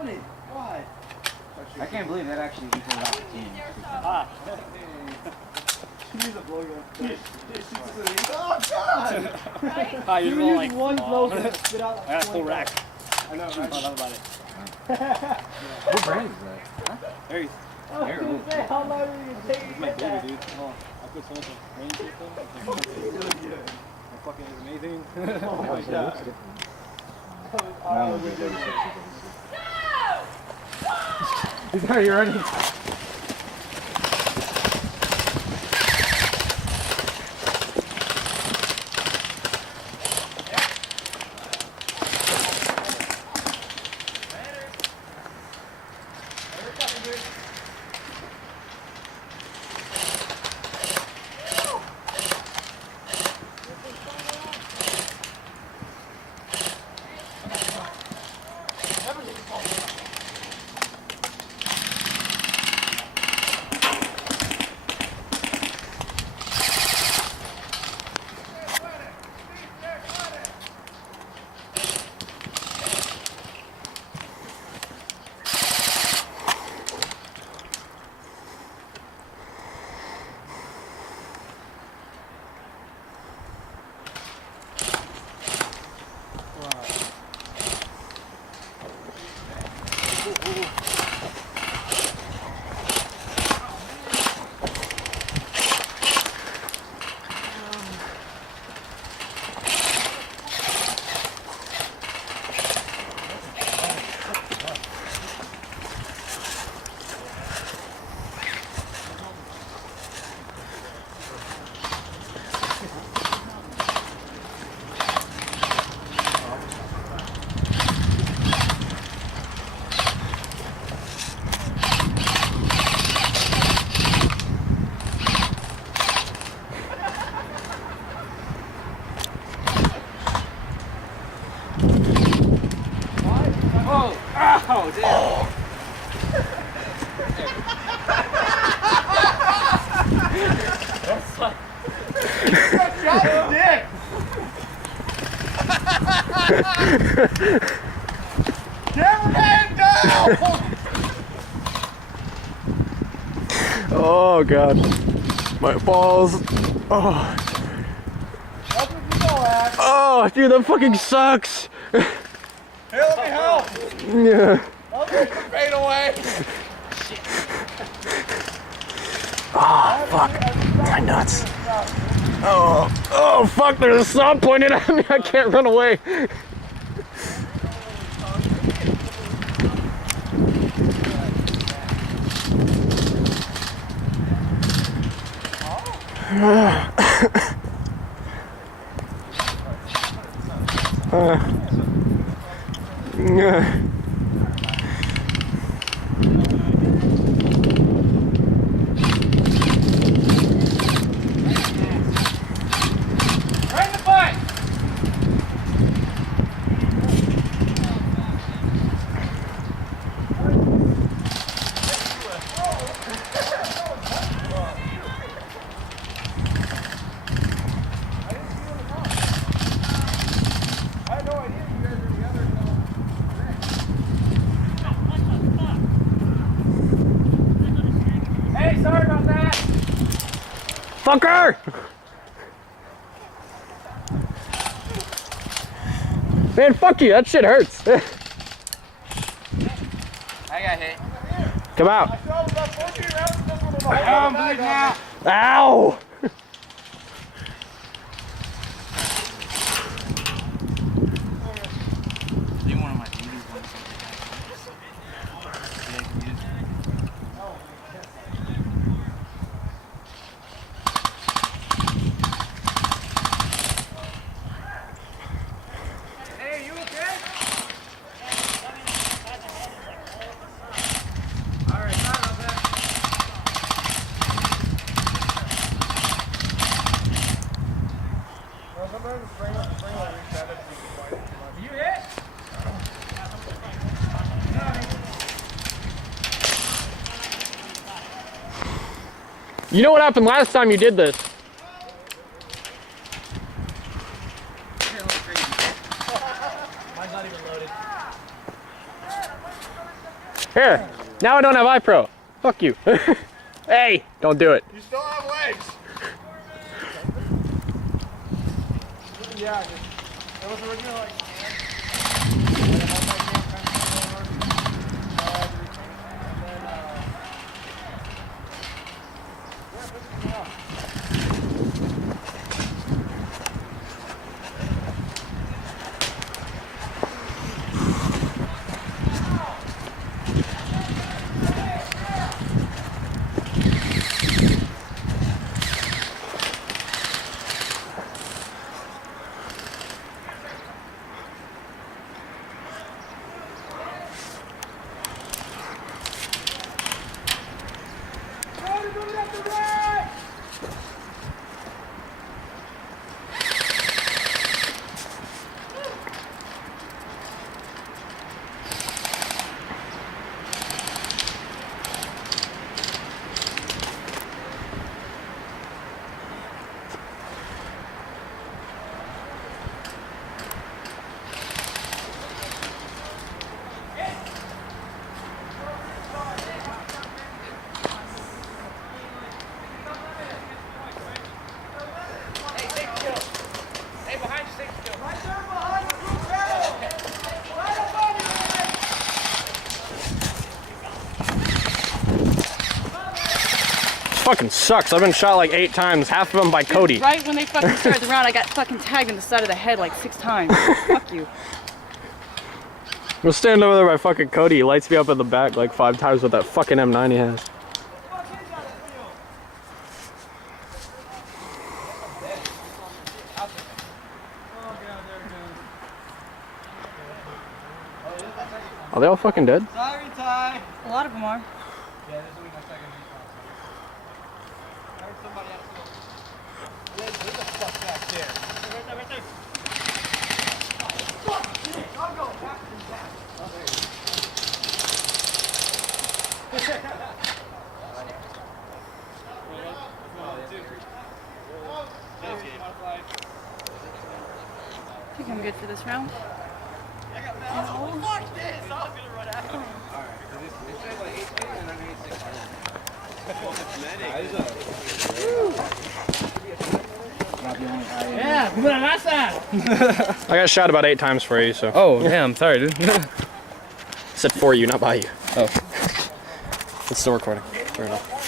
done it. Why? I can't believe that actually equals out the team. Ah. She needs a blow gun. Oh, God! Hi, you're You like, one blow gun. Spit out I got a full rack. I know, I love about it. What brand is that? Huh? There you I was going to say, how long are you going to take to my get that? baby, dude. Oh, I put so much rain shit though. It fucking is amazing. Oh my God. He's already running. Oh, damn. Shot his dick! Cameraman down! Oh God, my balls. Oh, That's what you go at. oh, dude, that fucking sucks. Hey, let me help! Yeah. I'll take the fade away! Oh, fuck. My nuts. Oh, fuck, there's a saw pointed at me. I can't run away. Yeah. Right in the butt! I had no idea you guys were together until Hey, sorry about that! Fucker! Man, fuck you. That shit hurts. I got hit. Come out. I saw about 14 rounds of this one in the I'm bleeding now. Ow! Do one of my DVDs want something? Hey, you okay? Alright, sorry about that. Well, sometimes the spring will reset it so you can wipe it too much. You hit? You know what happened last time you did this? Mine's not even loaded. Here. Now I don't have iPro. Fuck you. Hey, don't do it. You still have legs. Yeah, it was originally like Fucking sucks. I've been shot like 8 times, half of them by Cody. Right when they fucking started the round, I got fucking tagged in the side of the head like 6 times. Fuck you. We'll stand over there by fucking Cody. He lights me up in the back like 5 times with that fucking M9 he has. Are they all fucking dead? Sorry, Ty. A lot of them are. Yeah, this will be my second response. I heard somebody else go. Where's the fuck back there? Right there, right there. Fuck, shit, I'll go back and back. Oh, there you go. I think I'm good for this round. Fuck this! I was gonna run after him. Alright, it says like 8 and then 8 6. I got shot about 8 times for you, so. Oh, damn, sorry, dude. I said for you, not by you. Oh. It's still recording. Fair enough.